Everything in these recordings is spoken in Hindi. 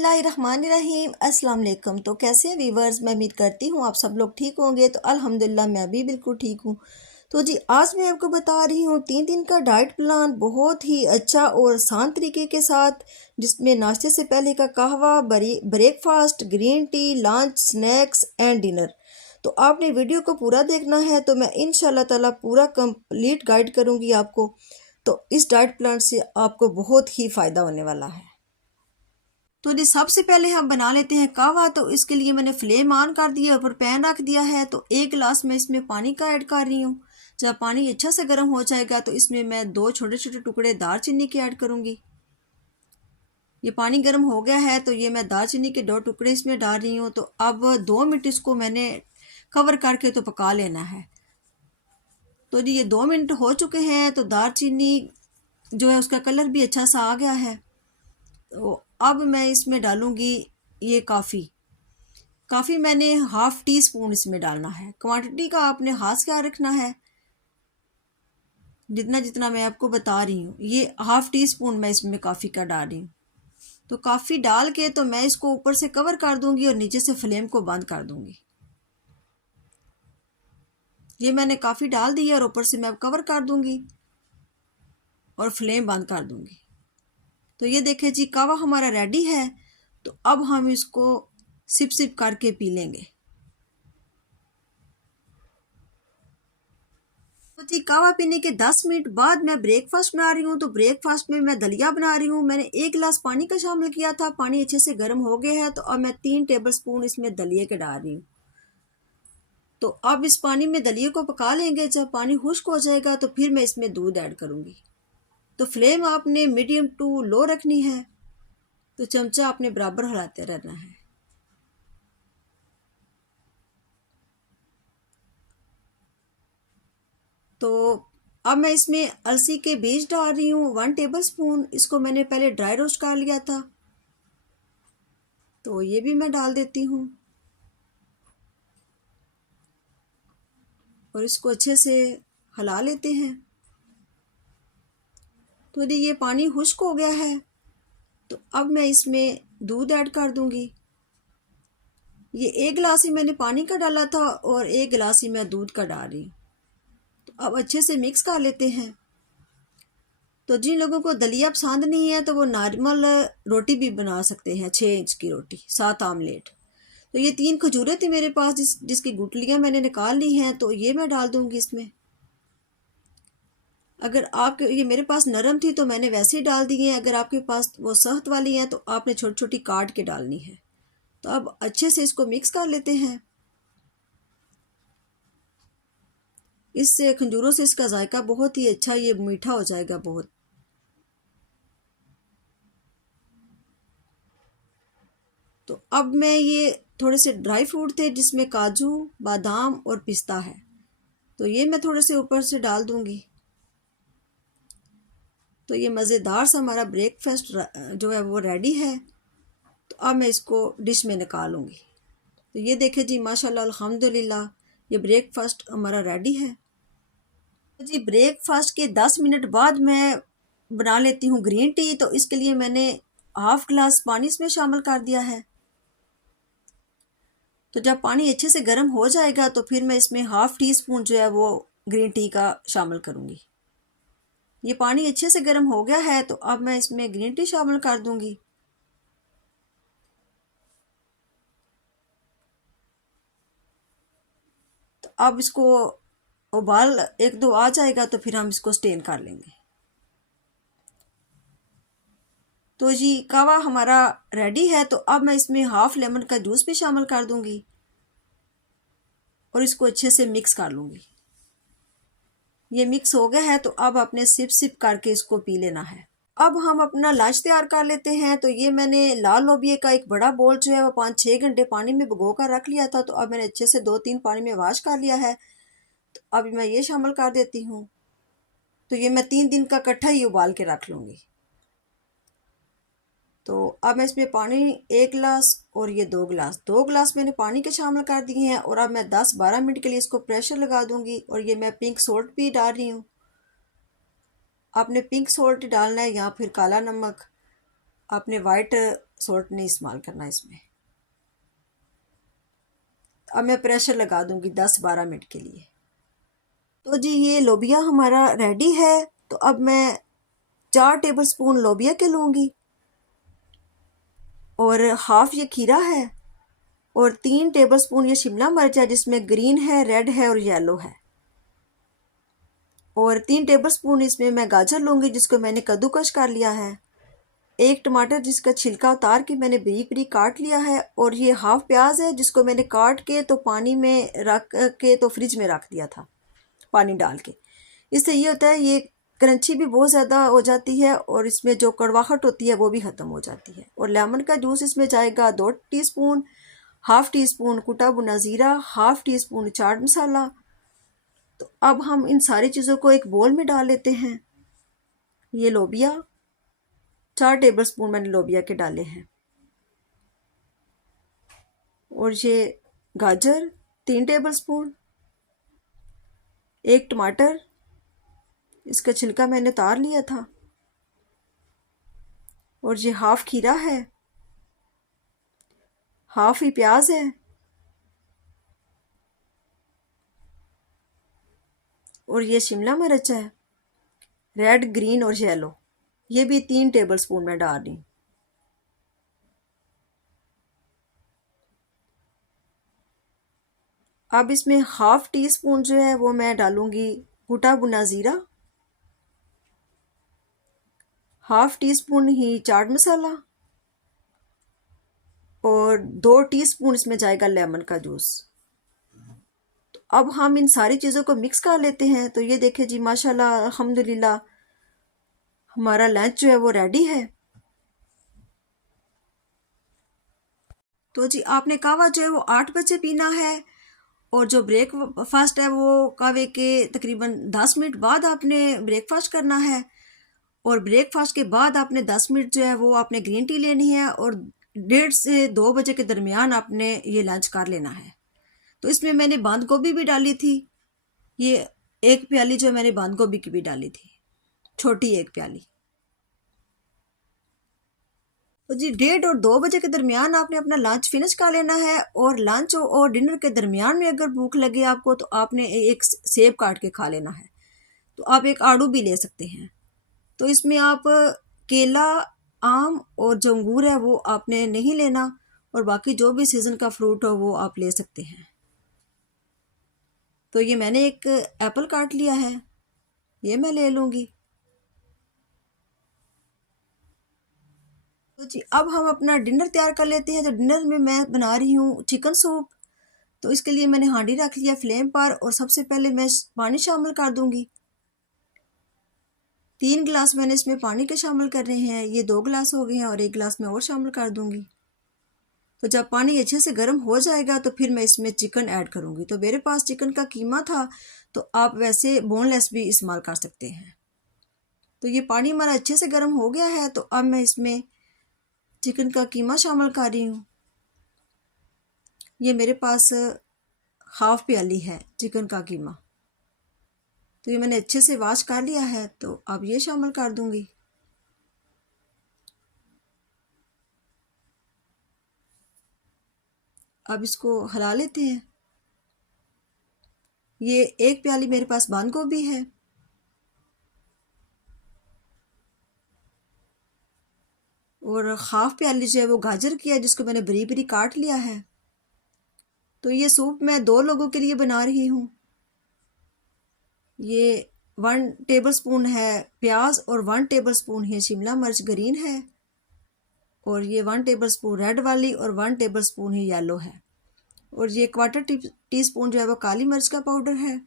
बिस्मिल्लाहिर्रहमानिर्रहीम अस्सलाम वालेकुम। तो कैसे हैं वीवर्स, मैं उम्मीद करती हूँ आप सब लोग ठीक होंगे। तो अल्हम्दुलिल्लाह मैं भी बिल्कुल ठीक हूँ। तो जी आज मैं आपको बता रही हूँ 3 दिन का डाइट प्लान, बहुत ही अच्छा और आसान तरीके के साथ, जिसमें नाश्ते से पहले का कहवा, breakfast, green tea, lunch, snacks and dinner. तो आपने वीडियो को पूरा देखना है, तो मैं इंशाल्लाह ताला पूरा कंप्लीट गाइड करूँगी आपको। तो इस डाइट प्लान से आपको बहुत ही फ़ायदा होने वाला है। तो जी सबसे पहले हम बना लेते हैं कहवा। तो इसके लिए मैंने फ्लेम ऑन कर दिया, ऊपर पैन रख दिया है। तो 1 गिलास मैं इसमें पानी का ऐड कर रही हूँ। जब पानी अच्छा से गर्म हो जाएगा तो इसमें मैं 2 छोटे छोटे टुकड़े दालचीनी के ऐड करूँगी। ये पानी गर्म हो गया है तो ये मैं दालचीनी के 2 टुकड़े इसमें डाल रही हूँ। तो अब 2 मिनट इसको मैंने कवर करके तो पका लेना है। तो जी ये 2 मिनट हो चुके हैं। तो दालचीनी जो है उसका कलर भी अच्छा सा आ गया है। तो अब मैं इसमें डालूँगी ये काफ़ी मैंने हाफ़ टी स्पून इसमें डालना है। क्वांटिटी का आपने हाथ क्या रखना है, जितना जितना मैं आपको बता रही हूँ। ये हाफ़ टी स्पून मैं इसमें काफ़ी का डाल रही हूँ। तो काफ़ी डाल के तो मैं इसको ऊपर से कवर कर दूँगी और नीचे से फ्लेम को बंद कर दूँगी। ये मैंने काफ़ी डाल दी है और ऊपर से मैं अब कवर कर दूँगी और फ्लेम बंद कर दूँगी। तो ये देखिए जी कहवा हमारा रेडी है। तो अब हम इसको सिप सिप करके पी लेंगे। तो जी कहवा पीने के 10 मिनट बाद मैं ब्रेकफास्ट बना रही हूँ। तो ब्रेकफास्ट में मैं दलिया बना रही हूँ। मैंने 1 गिलास पानी का शामिल किया था। पानी अच्छे से गर्म हो गया है। तो अब मैं 3 टेबल स्पून इसमें दलिए के डाल रही हूँ। तो अब इस पानी में दलिए को पका लेंगे। जब पानी खुश्क हो जाएगा तो फिर मैं इसमें दूध ऐड करूँगी। तो फ्लेम आपने मीडियम टू लो रखनी है। तो चमचा आपने बराबर हिलाते रहना है। तो अब मैं इसमें अलसी के बीज डाल रही हूँ 1 टेबल स्पून। इसको मैंने पहले ड्राई रोस्ट कर लिया था, तो ये भी मैं डाल देती हूँ और इसको अच्छे से हिला लेते हैं। तो यदि ये पानी खुश्क हो गया है तो अब मैं इसमें दूध ऐड कर दूंगी। ये 1 गिलास ही मैंने पानी का डाला था और 1 गिलास ही मैं दूध का डाल रही हूँ। तो अब अच्छे से मिक्स कर लेते हैं। तो जिन लोगों को दलिया पसंद नहीं है तो वो नॉर्मल रोटी भी बना सकते हैं, 6 इंच की रोटी, 7 आमलेट। तो ये 3 खजूरें थी मेरे पास, जिसकी गुठलियाँ मैंने निकाल ली हैं। तो ये मैं डाल दूंगी इसमें। अगर आपके ये मेरे पास नरम थी तो मैंने वैसे ही डाल दी है। अगर आपके पास वो सख्त वाली है तो आपने छोटी छोटी काट के डालनी है। तो अब अच्छे से इसको मिक्स कर लेते हैं। इससे खंजूरों से इसका जायका बहुत ही अच्छा, ये मीठा हो जाएगा बहुत। तो अब मैं ये थोड़े से ड्राई फ्रूट थे जिसमें काजू, बादाम और पिस्ता है, तो ये मैं थोड़े से ऊपर से डाल दूंगी। तो ये मज़ेदार सा हमारा ब्रेकफास्ट जो है वो रेडी है। तो अब मैं इसको डिश में निकालूंगी। तो ये देखें जी माशाल्लाह अल्हम्दुलिल्लाह, ये ब्रेकफास्ट हमारा रेडी है। तो जी ब्रेकफास्ट के 10 मिनट बाद मैं बना लेती हूँ ग्रीन टी। तो इसके लिए मैंने हाफ़ गिलास पानी इसमें शामिल कर दिया है। तो जब पानी अच्छे से गर्म हो जाएगा तो फिर मैं इसमें हाफ़ टी स्पून जो है वो ग्रीन टी का शामिल करूँगी। ये पानी अच्छे से गर्म हो गया है तो अब मैं इसमें ग्रीन टी शामिल कर दूँगी। तो अब इसको उबाल 1-2 आ जाएगा तो फिर हम इसको स्टेन कर लेंगे। तो जी कहवा हमारा रेडी है। तो अब मैं इसमें हाफ़ लेमन का जूस भी शामिल कर दूँगी और इसको अच्छे से मिक्स कर लूँगी। ये मिक्स हो गया है तो अब आपने सिप सिप करके इसको पी लेना है। अब हम अपना लंच तैयार कर लेते हैं। तो ये मैंने लाल लोबिया का एक बड़ा बोल जो है वो 5-6 घंटे पानी में भिगो कर रख लिया था। तो अब मैंने अच्छे से 2-3 पानी में वॉश कर लिया है। तो अब मैं ये शामिल कर देती हूँ। तो ये मैं 3 दिन का इकट्ठा ही उबाल के रख लूँगी। तो अब मैं इसमें पानी 1 गिलास और ये 2 गिलास मैंने पानी के शामिल कर दिए हैं। और अब मैं 10-12 मिनट के लिए इसको प्रेशर लगा दूंगी। और ये मैं पिंक सॉल्ट भी डाल रही हूँ। आपने पिंक सॉल्ट डालना है या फिर काला नमक। आपने वाइट सॉल्ट नहीं इस्तेमाल करना इसमें। अब मैं प्रेशर लगा दूंगी 10-12 मिनट के लिए। तो जी ये लोबिया हमारा रेडी है। तो अब मैं 4 टेबलस्पून लोबिया के लूँगी और हाफ ये खीरा है और 3 टेबलस्पून ये शिमला मिर्च है जिसमें ग्रीन है, रेड है और येलो है। और 3 टेबलस्पून इसमें मैं गाजर लूँगी जिसको मैंने कद्दूकश कर लिया है। एक टमाटर जिसका छिलका उतार के मैंने बारीक बारीक काट लिया है। और ये हाफ प्याज है जिसको मैंने काट के तो पानी में रख के तो फ्रिज में रख दिया था पानी डाल के। इससे ये होता है ये क्रंची भी बहुत ज़्यादा हो जाती है और इसमें जो कड़वाहट होती है वो भी ख़त्म हो जाती है। और लेमन का जूस इसमें जाएगा 2 टीस्पून, हाफ़ टी स्पून कुटा भुना ज़ीरा, half tea spoon chaat masala. तो अब हम इन सारी चीज़ों को एक बोल में डाल लेते हैं। ये लोबिया 4 टेबलस्पून मैंने लोबिया के डाले हैं और ये गाजर 3 टेबलस्पून, एक टमाटर इसका छिलका मैंने उतार लिया था और ये हाफ खीरा है, हाफ ही प्याज है और ये शिमला मिर्च है, रेड, ग्रीन और येलो। ये भी 3 टेबलस्पून मैं डाल रही हूँ। अब इसमें हाफ टी स्पून जो है वो मैं डालूंगी कुटा भुना ज़ीरा, हाफ टी स्पून ही चाट मसाला और 2 टीस्पून इसमें जाएगा लेमन का जूस। तो अब हम इन सारी चीज़ों को मिक्स कर लेते हैं। तो ये देखें जी माशाल्लाह अल्हम्दुलिल्लाह हमारा लंच जो है वो रेडी है। तो जी आपने कहवा जो है वो 8 बजे पीना है और जो ब्रेकफास्ट है वो कहवे के तकरीबन 10 मिनट बाद आपने ब्रेकफास्ट करना है। और ब्रेकफास्ट के बाद आपने 10 मिनट जो है वो आपने ग्रीन टी लेनी है और 1:30 से 2 बजे के दरमियान आपने ये लंच कर लेना है। तो इसमें मैंने बंद गोभी भी डाली थी, ये एक प्याली जो मैंने बंद गोभी की भी डाली थी, छोटी एक प्याली। तो जी 1:30 और 2 बजे के दरमियान आपने अपना लंच फिनिश कर लेना है। और लंच और डिनर के दरमियान में अगर भूख लगे आपको तो आपने एक सेब काट के खा लेना है। तो आप एक आड़ू भी ले सकते हैं। तो इसमें आप केला, आम और जो अंगूर है वो आपने नहीं लेना और बाकी जो भी सीज़न का फ्रूट हो वो आप ले सकते हैं। तो ये मैंने एक एप्पल काट लिया है, ये मैं ले लूँगी। तो जी अब हम अपना डिनर तैयार कर लेते हैं। तो डिनर में मैं बना रही हूँ चिकन सूप। तो इसके लिए मैंने हांडी रख लिया फ्लेम पर और सबसे पहले मैं पानी शामिल कर दूँगी। 3 गिलास मैंने इसमें पानी के शामिल कर रहे हैं। ये 2 गिलास हो गए हैं और 1 गिलास मैं और शामिल कर दूँगी। तो जब पानी अच्छे से गर्म हो जाएगा तो फिर मैं इसमें चिकन ऐड करूँगी। तो मेरे पास चिकन का कीमा था तो आप वैसे बोनलेस भी इस्तेमाल कर सकते हैं। तो ये पानी हमारा अच्छे से गर्म हो गया है। तो अब मैं इसमें चिकन का कीमा शामिल कर रही हूँ। ये मेरे पास हाफ प्याली है चिकन का कीमा। तो ये मैंने अच्छे से वॉश कर लिया है। तो अब ये शामिल कर दूँगी। अब इसको हिला लेते हैं। ये एक प्याली मेरे पास बंद गोभी है और हाफ प्याली जो है वो गाजर की है जिसको मैंने बरी बरी काट लिया है। तो ये सूप मैं 2 लोगों के लिए बना रही हूँ। ये 1 टेबलस्पून है प्याज और 1 टेबलस्पून है शिमला मिर्च ग्रीन है और ये 1 टेबलस्पून रेड वाली और 1 टेबलस्पून ही येलो है। और ये टी स्पून जो है वो काली मिर्च का पाउडर है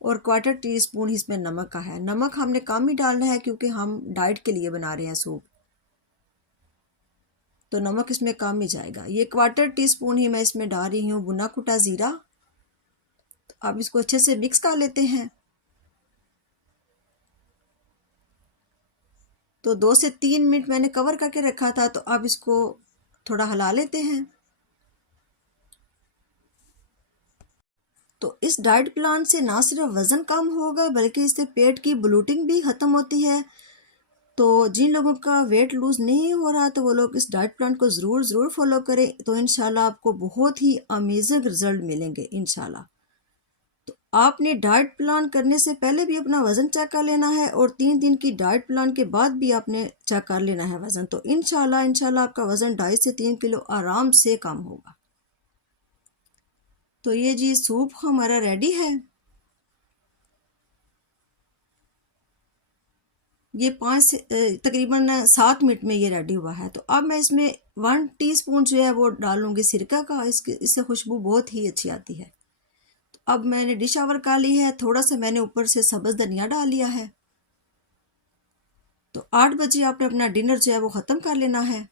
और 1/4 टीस्पून ही इसमें नमक का है। नमक हमने कम ही डालना है क्योंकि हम डाइट के लिए बना रहे हैं सूप, तो नमक इसमें कम ही जाएगा। ये 1/4 टीस्पून ही मैं इसमें डाल रही हूँ भुना कुटा ज़ीरा। तो अब इसको अच्छे से मिक्स कर लेते हैं। तो 2 से 3 मिनट मैंने कवर करके रखा था। तो अब इसको थोड़ा हिला लेते हैं। तो इस डाइट प्लान से ना सिर्फ वज़न कम होगा बल्कि इससे पेट की ब्लोटिंग भी ख़त्म होती है तो जिन लोगों का वेट लूज़ नहीं हो रहा तो वो लोग इस डाइट प्लान को ज़रूर फॉलो करें, तो इंशाल्लाह आपको बहुत ही अमेजिंग रिजल्ट मिलेंगे इंशाल्लाह। तो आपने डाइट प्लान करने से पहले भी अपना वज़न चेक कर लेना है और 3 दिन की डाइट प्लान के बाद भी आपने चेक कर लेना है वज़न। तो इंशाल्लाह आपका वज़न 2.5 से 3 किलो आराम से कम होगा। तो ये जी सूप हमारा रेडी है। ये तकरीबन 7 मिनट में ये रेडी हुआ है। तो अब मैं इसमें 1 टीस्पून जो है वो डालूंगी सिरका का, इससे खुशबू बहुत ही अच्छी आती है। तो अब मैंने डिश आवर कर ली है, थोड़ा सा मैंने ऊपर से सब्ज़ धनिया डाल लिया है। तो 8 बजे आपने अपना डिनर जो है वो ख़त्म कर लेना है।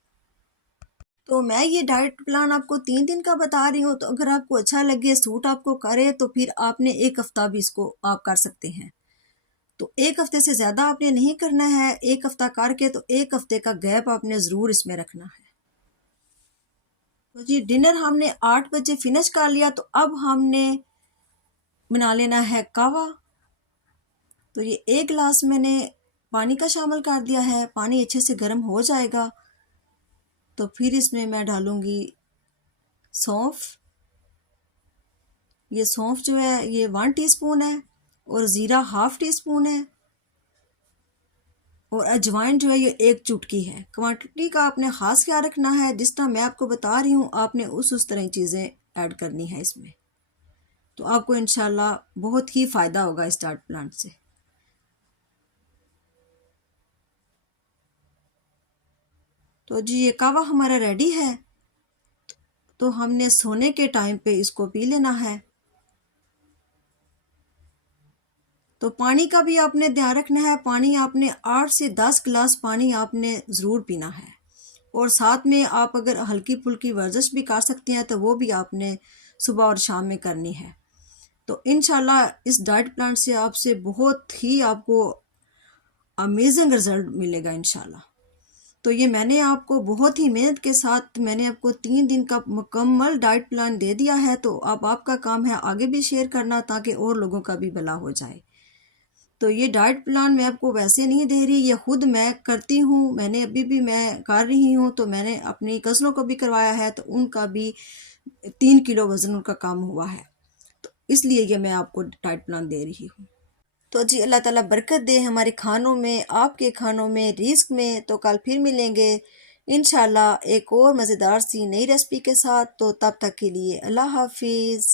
तो मैं ये डाइट प्लान आपको 3 दिन का बता रही हूँ, तो अगर आपको अच्छा लगे, सूट आपको करे, तो फिर आपने 1 हफ़्ता भी इसको आप कर सकते हैं। तो 1 हफ़्ते से ज़्यादा आपने नहीं करना है। 1 हफ़्ता करके तो 1 हफ़्ते का गैप आपने ज़रूर इसमें रखना है। तो जी डिनर हमने 8 बजे फिनिश कर लिया। तो अब हमने बना लेना है कावा। तो ये 1 गिलास मैंने पानी का शामिल कर दिया है। पानी अच्छे से गर्म हो जाएगा तो फिर इसमें मैं डालूँगी सौंफ। ये सौंफ जो है ये 1 टीस्पून है और ज़ीरा 1/2 टीस्पून है और अजवाइन जो है ये 1 चुटकी है। क्वांटिटी का आपने ख़ास ख्याल रखना है, जिस तरह मैं आपको बता रही हूँ आपने उस तरह की चीज़ें ऐड करनी है इसमें। तो आपको इंशाल्लाह बहुत ही फ़ायदा होगा इस डाइट प्लान से। तो जी ये कावा हमारा रेडी है। तो हमने सोने के टाइम पे इसको पी लेना है। तो पानी का भी आपने ध्यान रखना है। पानी आपने 8 से 10 गिलास पानी आपने ज़रूर पीना है और साथ में आप अगर हल्की फुल्की वर्जिश भी कर सकते हैं तो वो भी आपने सुबह और शाम में करनी है। तो इंशाल्लाह इस डाइट प्लान से आपसे बहुत ही आपको अमेजिंग रिजल्ट मिलेगा इंशाल्लाह। तो ये मैंने आपको बहुत ही मेहनत के साथ मैंने आपको 3 दिन का मुकम्मल डाइट प्लान दे दिया है। तो अब आपका काम है आगे भी शेयर करना ताकि और लोगों का भी भला हो जाए। तो ये डाइट प्लान मैं आपको वैसे नहीं दे रही, ये खुद मैं करती हूँ। मैंने अभी भी मैं कर रही हूँ। तो मैंने अपनी कज़नों को भी करवाया है तो उनका भी 3 किलो वज़न उनका कम हुआ है। तो इसलिए ये मैं आपको डाइट प्लान दे रही हूँ। तो जी अल्लाह ताला बरकत दे हमारे खानों में, आपके खानों में, रिस्क में। तो कल फिर मिलेंगे इंशाल्लाह एक और मज़ेदार सी नई रेसिपी के साथ। तो तब तक के लिए अल्लाह हाफिज़।